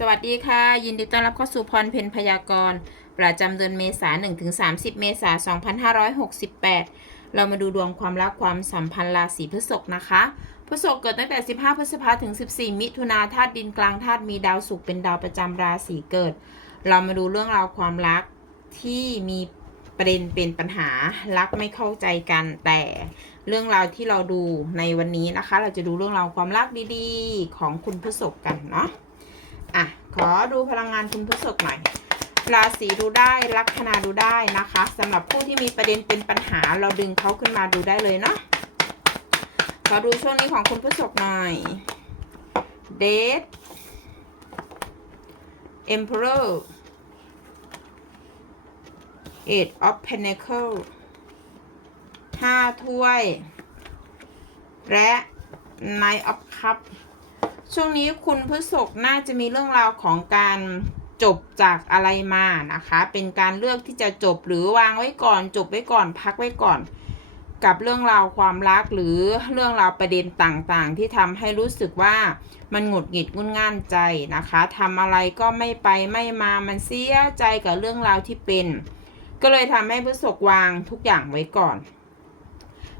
สวัสดีค่ะ ยินดีต้อนรับเข้าสู่พรเพนพยากรณ์ ประจำเดือนเมษายน1ถึง30 เมษายน2568 เรามาดูดวงความรักความสัมพันธ์ราศีพฤษภนะคะพฤษภเกิดตั้งแต่ 15 พฤษภาถึง 14 มิถุนาธาตุดินกลางธาตุมีดาวศุกร์เป็นดาวประจำราศีเกิด เรามาดูเรื่องราวความรักที่มีประเด็นเป็นปัญหารักไม่เข้าใจกันแต่เรื่องราวที่เราดูในวันนี้นะคะ เราจะดูเรื่องราวความรักดีๆ ของคุณพฤษภกันเนาะ อะ ขอดูพลังงานคุณพฤษภหน่อย ราศีดูได้ลัคนาดูได้นะคะสำหรับผู้ที่มีประเด็นเป็นปัญหาเราดึงเขาขึ้นมาดูได้เลยเนาะ ขอดูช่วงนี้ของคุณพฤษภหน่อย เดท Emperor Eight of Pentacle ห้าถ้วย และ Knight of Cups ช่วงนี้คุณพฤษภน่าจะมีเรื่องราวของการจบจากอะไรมานะคะ เป็นการเลือกที่จะจบหรือวางไว้ก่อน จบไว้ก่อนพักไว้ก่อน กับเรื่องราวความรักหรือเรื่องราวประเด็นต่างๆ ที่ทำให้รู้สึกว่ามันหงุดหงิดงุนง่านใจนะคะทำอะไรก็ไม่ไปไม่มามันเสียใจกับเรื่องราวที่เป็น ก็เลยทำให้พฤษภวางทุกอย่างไว้ก่อน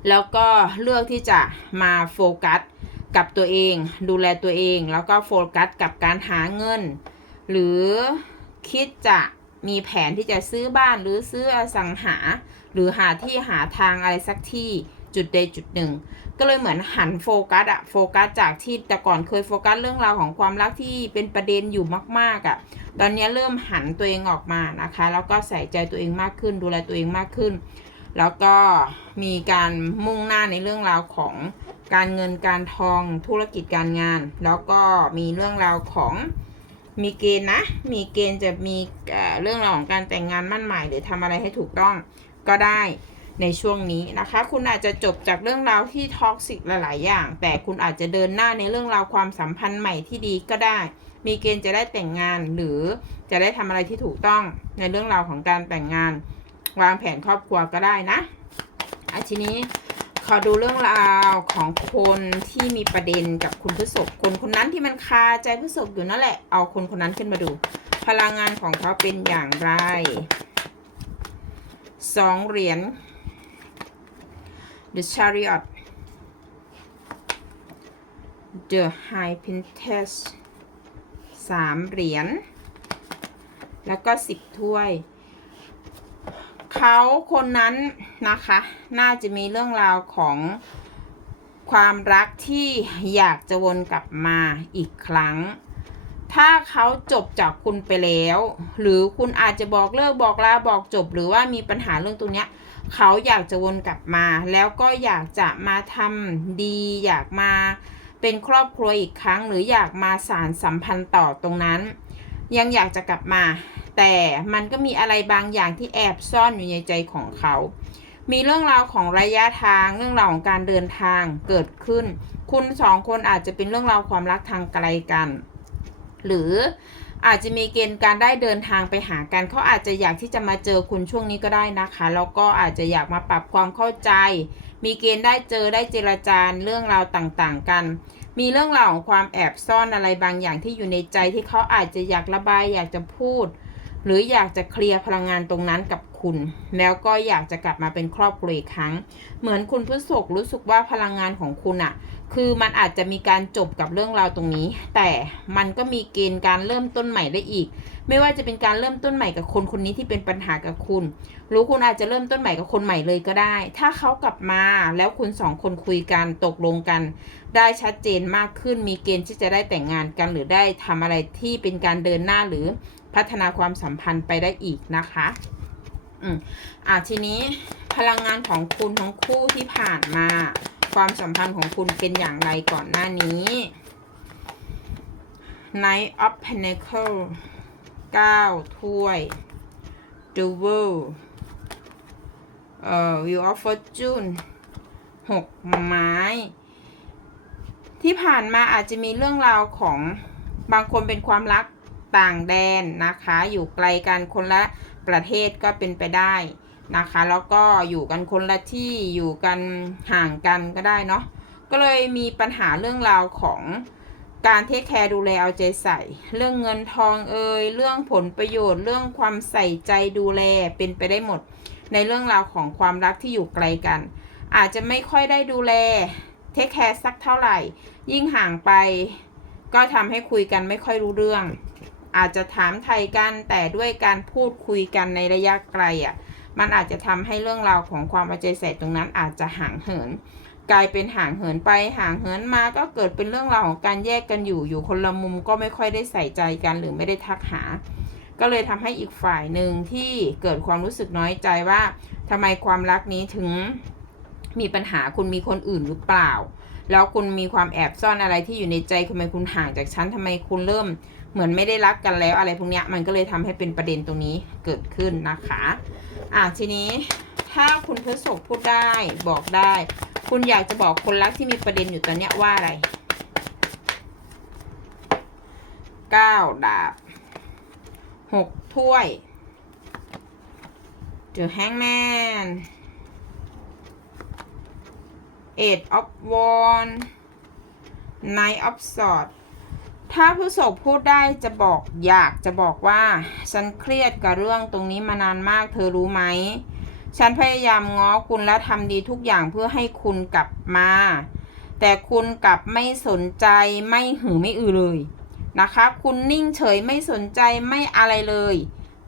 แล้วก็เลือกที่จะมาโฟกัส กับตัวเอง ดูแลตัวเอง แล้วก็โฟกัสกับการหาเงิน หรือคิดจะมีแผนที่จะซื้อบ้านหรือซื้ออสังหา หรือหาที่หาทางอะไรสักที่จุดใดจุดหนึ่ง ก็เลยเหมือนหันโฟกัสอะโฟกัสจากที่แต่ก่อนเคยโฟกัสเรื่องราวของความรักที่เป็นประเด็นอยู่มากๆอะตอนนี้เริ่มหันตัวเองออกมานะคะ แล้วก็ใส่ใจตัวเองมากขึ้น ดูแลตัวเองมากขึ้น แล้วก็มีการมุ่งหน้าในเรื่องราวของการเงินการทองธุรกิจการงาน แล้วก็มีเรื่องราวของมีเกณฑ์นะ มีเกณฑ์จะมีเรื่องราวของการแต่งงานมั่นหมายหรือทำอะไรให้ถูกต้องก็ได้ในช่วงนี้นะคะ คุณอาจจะจบจากเรื่องราวที่ท็อกซิกหลาย ๆ อย่าง แต่คุณอาจจะเดินหน้าในเรื่องราวความสัมพันธ์ใหม่ที่ดีก็ได้ มีเกณฑ์จะได้แต่งงานหรือจะได้ทำอะไรที่ถูกต้องในเรื่องราวของการแต่งงาน วางแผนครอบครัวก็ได้นะอะทีนี้ขอดูเรื่องราวของคนที่มีประเด็นกับคุณพฤษภคนคนนั้นที่มันคาใจพฤษภอยู่นั่นแหละ เอาคนคนนั้นขึ้นมาดู พลังงานของเขาเป็นอย่างไรสองเหรียญ The Chariot The High Princess สามเหรียญ แล้วก็สิบถ้วย เขาคนนั้นนะคะ น่าจะมีเรื่องราวของความรักที่อยากจะวนกลับมาอีกครั้ง ถ้าเขาจบจากคุณไปแล้ว หรือคุณอาจจะบอกเลิกบอกลาบอกจบ หรือว่ามีปัญหาเรื่องตรงเนี้ย เขาอยากจะวนกลับมา แล้วก็อยากจะมาทำดี อยากมาเป็นครอบครัวอีกครั้ง หรืออยากมาสารสัมพันธ์ต่อตรงนั้น ยังอยากจะกลับมา แต่มันก็มีอะไรบางอย่างที่แอบซ่อนอยู่ในใจของเขา มีเรื่องราวของระยะทางเรื่องราวของการเดินทางเกิดขึ้น คุณสองคนอาจจะเป็นเรื่องราวความรักทางไกลกัน หรืออาจจะมีเกณฑ์การได้เดินทางไปหากันเขาอาจจะอยากที่จะมาเจอคุณช่วงนี้ก็ได้นะคะ แล้วก็อาจจะอยากมาปรับความเข้าใจ มีเกณฑ์ได้เจอได้เจรจาเรื่องราวต่างๆ กัน มีเรื่องราวของความแอบซ่อนอะไรบางอย่างที่อยู่ในใจที่เขาอาจจะอยากระบายอยากจะพูด หรืออยากจะเคลียร์พลังงานตรงนั้นกับคุณ แล้วก็อยากจะกลับมาเป็นครอบครัวอีกครั้ง เหมือนคุณพฤษภรู้สึกว่าพลังงานของคุณอะคือมันอาจจะมีการจบกับเรื่องราวตรงนี้ แต่มันก็มีเกณฑ์การเริ่มต้นใหม่ได้อีก ไม่ว่าจะเป็นการเริ่มต้นใหม่กับคนคนนี้ที่เป็นปัญหากับคุณ หรือคุณอาจจะเริ่มต้นใหม่กับคนใหม่เลยก็ได้ ถ้าเขากลับมาแล้วคุณสองคนคุยกันตกลงกัน ได้ชัดเจนมากขึ้นมีเกณฑ์ที่จะได้แต่งงานกัน หรือได้ทำอะไรที่เป็นการเดินหน้าหรือ พัฒนาความสัมพันธ์ไปได้อีกนะคะ อืมอะทีนี้พลังงานของคุณทั้งคู่ที่ผ่านมา ความสัมพันธ์ของคุณเป็นอย่างไรก่อนหน้านี้ Knight of Pentacle 9 ถ้วย The World เอ่อ Wheel of Fortune 6 ไม้ ที่ผ่านมาอาจจะมีเรื่องราวของบางคนเป็นความรัก ต่างแดนนะคะ อยู่ไกลกันคนละประเทศก็เป็นไปได้นะคะ แล้วก็อยู่กันคนละที่อยู่กันห่างกันก็ได้เนาะก็เลยมีปัญหาเรื่องราวของการเทคแคร์ดูแลเอาใจใส่ เรื่องเงินทองเอ่ยเรื่องผลประโยชน์เรื่องความใส่ใจดูแลเป็นไปได้หมด ในเรื่องราวของความรักที่อยู่ไกลกัน อาจจะไม่ค่อยได้ดูแลเทคแคร์สักเท่าไหร่ ยิ่งห่างไป ก็ทำให้คุยกันไม่ค่อยรู้เรื่อง อาจจะถามไทยกันแต่ด้วยการพูดคุยกันในระยะไกลอะมันอาจจะทำให้เรื่องราวของความเอาใจใส่ตรงนั้นอาจจะห่างเหิน กลายเป็นห่างเหินไปห่างเหินมาก็เกิดเป็นเรื่องราวของการแยกกันอยู่อยู่คนละมุมก็ไม่ค่อยได้ใส่ใจกันหรือไม่ได้ทักหา ก็เลยทำให้อีกฝ่ายหนึ่งที่เกิดความรู้สึกน้อยใจว่าทำไมความรักนี้ถึงมีปัญหาคุณมีคนอื่นหรือเปล่า แล้วคุณมีความแอบซ่อนอะไรที่อยู่ในใจทำไมคุณห่างจากฉันทำไมคุณเริ่ม เหมือนไม่ได้รักกันแล้วอะไรพวกเนี้ยมันก็เลยทำให้เป็นประเด็นตรงนี้เกิดขึ้นนะคะอะทีนี้ถ้าคุณพฤษภพูดได้บอกได้ คุณอยากจะบอกคนรักที่มีประเด็นอยู่ตอนเนี้ยว่าอะไรเก้าดาบหกถ้วยเจอแฮงแม ถ้าผู้ศพพูดได้จะบอกอยากจะบอกว่า ฉันเครียดกับเรื่องตรงนี้มานานมากเธอรู้ไหม ฉันพยายามง้อคุณและทำดีทุกอย่างเพื่อให้คุณกลับมา แต่คุณกลับไม่สนใจไม่หือไม่อือเลยนะคะคุณนิ่งเฉยไม่สนใจไม่อะไรเลย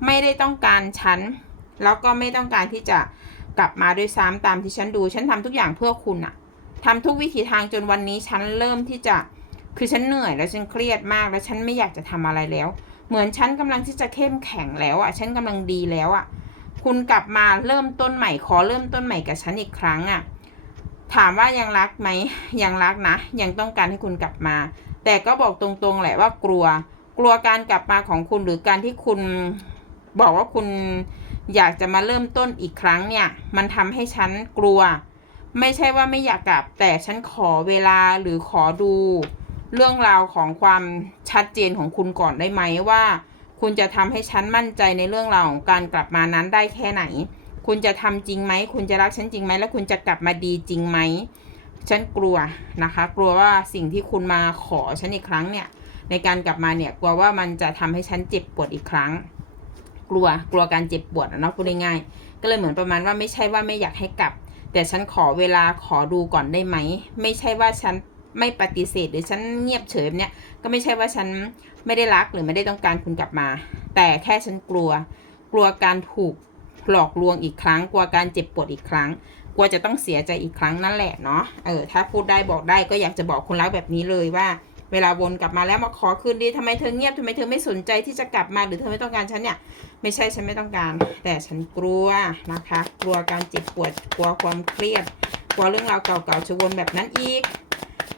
ไม่ได้ต้องการฉัน แล้วก็ไม่ต้องการที่จะกลับมาด้วยซ้ำตามที่ฉันดู ฉันทำทุกอย่างเพื่อคุณอะทำทุกวิถีทางจนวันนี้ฉันเริ่มที่จะ คือฉันเหนื่อยแล้วฉันเครียดมากแล้วฉันไม่อยากจะทำอะไรแล้ว เหมือนฉันกำลังที่จะเข้มแข็งแล้วอะ ฉันกำลังดีแล้วอะ คุณกลับมาเริ่มต้นใหม่ขอเริ่มต้นใหม่กับฉันอีกครั้งอะ ถามว่ายังรักไหมยังรักนะ ยังต้องการให้คุณกลับมา แต่ก็บอกตรงๆแหละว่ากลัว กลัวการกลับมาของคุณหรือการที่คุณบอกว่าคุณอยากจะมาเริ่มต้นอีกครั้งเนี่ย มันทำให้ฉันกลัว ไม่ใช่ว่าไม่อยากกลับ แต่ฉันขอเวลาหรือขอดู เรื่องราวของความชัดเจนของคุณก่อนได้ไหมว่า คุณจะทำให้ฉันมั่นใจในเรื่องราวของการกลับมานั้นได้แค่ไหน คุณจะทำจริงไหม คุณจะรักฉันจริงไหม แล้วคุณจะกลับมาดีจริงไหม ฉันกลัวนะคะ กลัวว่าสิ่งที่คุณมาขอฉันอีกครั้งเนี่ย ในการกลับมาเนี่ย กลัวว่ามันจะทำให้ฉันเจ็บปวดอีกครั้ง กลัว กลัวการเจ็บปวดอะเนาะพูดง่ายๆ ก็เลยเหมือนประมาณว่าไม่ใช่ว่าไม่อยากให้กลับ แต่ฉันขอเวลาขอดูก่อนได้ไหม ไม่ใช่ว่าฉัน ไม่ปฏิเสธหรือฉันเงียบเฉยแบบเนี้ยก็ไม่ใช่ว่าฉันไม่ได้รักหรือไม่ได้ต้องการคุณกลับมา แต่แค่ฉันกลัว กลัวการถูกหลอกลวงอีกครั้ง กลัวการเจ็บปวดอีกครั้ง กลัวจะต้องเสียใจอีกครั้งนั่นแหละเนาะเออถ้าพูดได้บอกได้ก็อยากจะบอกคนรักแบบนี้เลยว่า เวลาวนกลับมาแล้วมาขอคืนดีทำไมเธอเงียบทำไมเธอไม่สนใจที่จะกลับมาหรือเธอไม่ต้องการฉันเนี่ย ไม่ใช่ฉันไม่ต้องการ แต่ฉันกลัวนะคะ กลัวการเจ็บปวด กลัวความเครียดกลัวเรื่องราวเก่าๆจะวนแบบนั้นอีก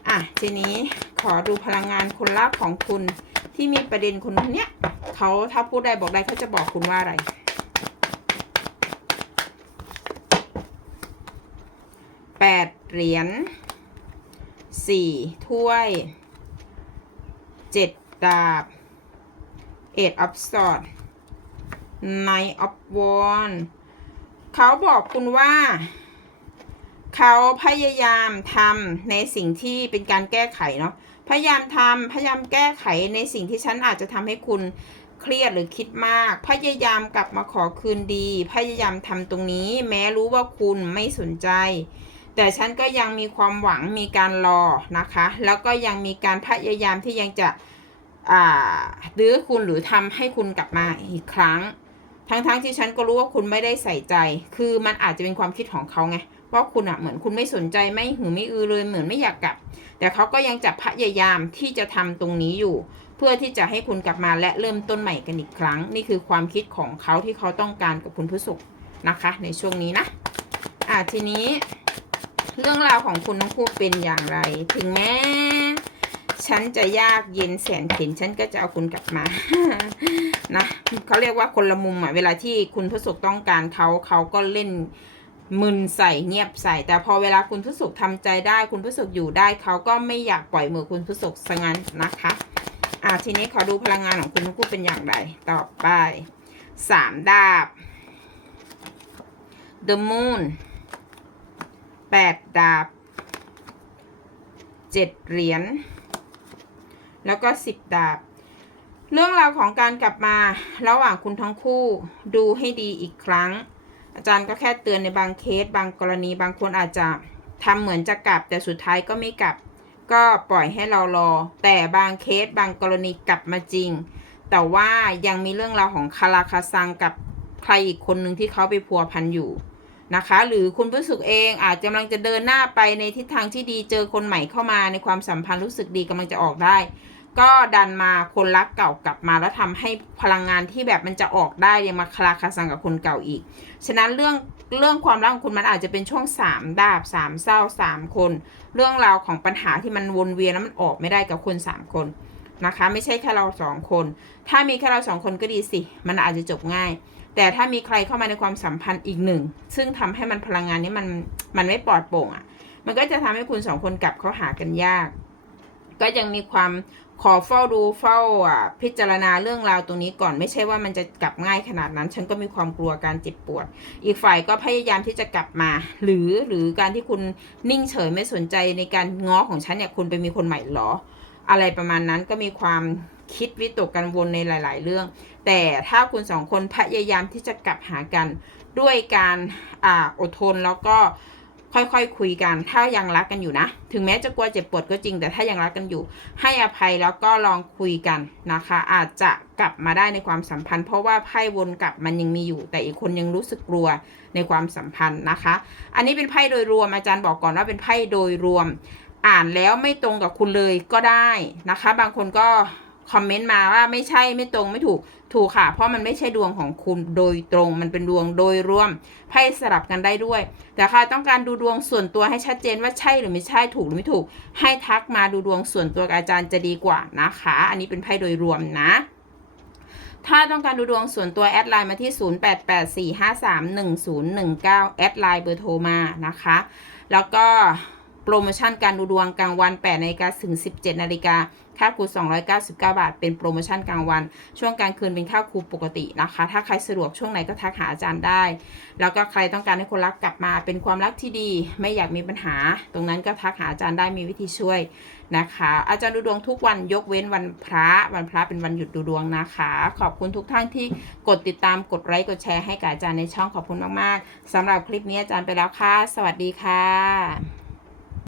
อะทีนี้ขอดูพลังงานคนรักของคุณที่มีประเด็นคนเนี้ยเขาถ้าพูดได้บอกได้เขาจะบอกคุณว่าอะไร แปดเหรียญสี่ถ้วยเจ็ดดาบเอ็ดออฟสอดไนออฟวอนเขาบอกคุณว่า เขาพยายามทำในสิ่งที่เป็นการแก้ไขเนาะพยายามทำพยายามแก้ไขในสิ่งที่ฉันอาจจะทำให้คุณเครียดหรือคิดมาก พยายามกลับมาขอคืนดี พยายามทำตรงนี้ แม้รู้ว่าคุณไม่สนใจ แต่ฉันก็ยังมีความหวังมีการรอนะคะ แล้วก็ยังมีการพยายามที่ยังจะดื้อคุณหรือทำให้คุณกลับมาอีกครั้ง ทั้งๆทที่ฉันก็รู้ว่าคุณไม่ได้ใส่ใจ คือมันอาจจะเป็นความคิดของเขาไงเพราะคุณอะเหมือนคุณไม่สนใจไม่หือไม่อือเลยเหมือนไม่อยากกลับ แต่เขาก็ยังจะพยายามที่จะทำตรงนี้อยู่ เพื่อที่จะให้คุณกลับมาและเริ่มต้นใหม่กันอีกครั้ง นี่คือความคิดของเขาที่เขาต้องการกับคุณผู้สุขนะคะ ในช่วงนี้นะอะทีนี้ เรื่องราวของคุณทั้งคู่เป็นอย่างไร ถึงแม้ ฉันจะยากเย็นแสนเข็นฉันก็จะเอาคุณกลับมา นะเขาเรียกว่าคนละมุมอะเวลาที่คุณพระสุขต้องการเขาเขาก็เล่นมึนใส่เงียบใส่ แต่พอเวลาคุณพระสุขทำใจได้คุณพระสุขอยู่ได้เขาก็ไม่อยากปล่อยมือคุณพระสุขซะงั้นนะคะอะทีนี้ขอดูพลังงานของคุณทั้งคู่เป็นอย่างไร ต่อไปสามดาบ The Moon แปดดาบเจ็ดเหรียญ แล้วก็สิบดาบ เรื่องราวของการกลับมาระหว่างคุณทั้งคู่ดูให้ดีอีกครั้ง อาจารย์ก็แค่เตือนในบางเคส บางกรณีบางคนอาจจะทำเหมือนจะกลับ แต่สุดท้ายก็ไม่กลับ ก็ปล่อยให้เรารอ แต่บางเคสบางกรณีกลับมาจริง แต่ว่ายังมีเรื่องราวของคาราคาซังกับใครอีกคนหนึ่งที่เขาไปพัวพันอยู่นะคะ หรือคุณผู้สึกเองอาจจะกำลังจะเดินหน้าไปในทิศทางที่ดีเจอคนใหม่เข้ามาในความสัมพันธ์รู้สึกดีกำลังจะออกได้ ก็ดันมาคนรักเก่ากลับมาแล้วทำให้พลังงานที่แบบมันจะออกได้เนี่ยมาคลาคาซังกับคนเก่าอีก ฉะนั้นเรื่องเรื่องความรักของคุณมันอาจจะเป็นช่วงสามดาบสามเศร้าสามคน เรื่องราวของปัญหาที่มันวนเวียนแล้วมันออกไม่ได้กับคนสามคนนะคะ ไม่ใช่แค่เราสองคน ถ้ามีแค่เราสองคนก็ดีสิ มันอาจจะจบง่าย แต่ถ้ามีใครเข้ามาในความสัมพันธ์อีกหนึ่ง ซึ่งทำให้มันพลังงานนี้มันมันไม่ปลอดโปร่งอะ่ะ มันก็จะทำให้คุณสองคนกลับเข้าหากันยาก ก็ยังมีความ ขอเฝ้าดูเฝ้าอะพิจารณาเรื่องราวตรงนี้ก่อนไม่ใช่ว่ามันจะกลับง่ายขนาดนั้น ฉันก็มีความกลัวการเจ็บปวด อีกฝ่ายก็พยายามที่จะกลับมา หรือหรือการที่คุณนิ่งเฉยไม่สนใจในการง้อของฉันเนี่ยคุณไปมีคนใหม่หรอ อะไรประมาณนั้นก็มีความคิดวิตกกังวลในหลาย ๆ เรื่อง แต่ถ้าคุณสองคนพยายามที่จะกลับหากันด้วยการอ่าอดทนแล้วก็ ค่อยๆคคุยกัน ถ้ายังรักกันอยู่นะ ถึงแม้จะกลัวเจ็บปวดก็จริง แต่ถ้ายังรักกันอยู่ ให้อภัยแล้วก็ลองคุยกันนะคะ อาจจะกลับมาได้ในความสัมพันธ์ เพราะว่าไพ่วนกลับมันยังมีอยู่ แต่อีกคนยังรู้สึกกลัวในความสัมพันธ์นะคะ อันนี้เป็นไพ่โดยรวมอาจารย์บอกก่อนว่าเป็นไพ่โดยรวม อ่านแล้วไม่ตรงกับคุณเลยก็ได้นะคะ บางคนก็คอมเมนต์มาว่าไม่ใช่ไม่ตรงไม่ถูก ถูกค่ะ เพราะมันไม่ใช่ดวงของคุณโดยตรง มันเป็นดวงโดยรวมไพ่สลับกันได้ด้วย แต่ค่ะต้องการดูดวงส่วนตัวให้ชัดเจนว่าใช่หรือไม่ใช่ถูกหรือไม่ถูก ให้ทักมาดูดวงส่วนตัวอาจารย์จะดีกว่านะคะ อันนี้เป็นไพ่โดยรวมนะถ้าต้องการดูดวงส่วนตัวแอดไลน์มาที่ 0884531019 แอดไลน์เบอร์โทรมานะคะ แล้วก็โปรโมชั่นการดูดวงกลางวัน8นาฬิกาถึง 17นาฬิกา ค่าครู299 บาท เป็นโปรโมชั่นกลางวัน ช่วงกลางคืนเป็นค่าครูปกตินะคะ ถ้าใครสะดวกช่วงไหนก็ทักหาอาจารย์ได้ แล้วก็ใครต้องการให้คนรักกลับมาเป็นความรักที่ดี ไม่อยากมีปัญหา ตรงนั้นก็ทักหาอาจารย์ได้มีวิธีช่วยนะคะ อาจารย์ดูดวงทุกวันยกเว้นวันพระวันพระเป็นวันหยุดดูดวงนะคะ ขอบคุณทุกท่านที่กดติดตามกดไลค์กดแชร์ให้กับอาจารย์ในช่องขอบคุณมากๆสำหรับคลิปนี้อาจารย์ไปแล้วค่ะ สวัสดีค่ะ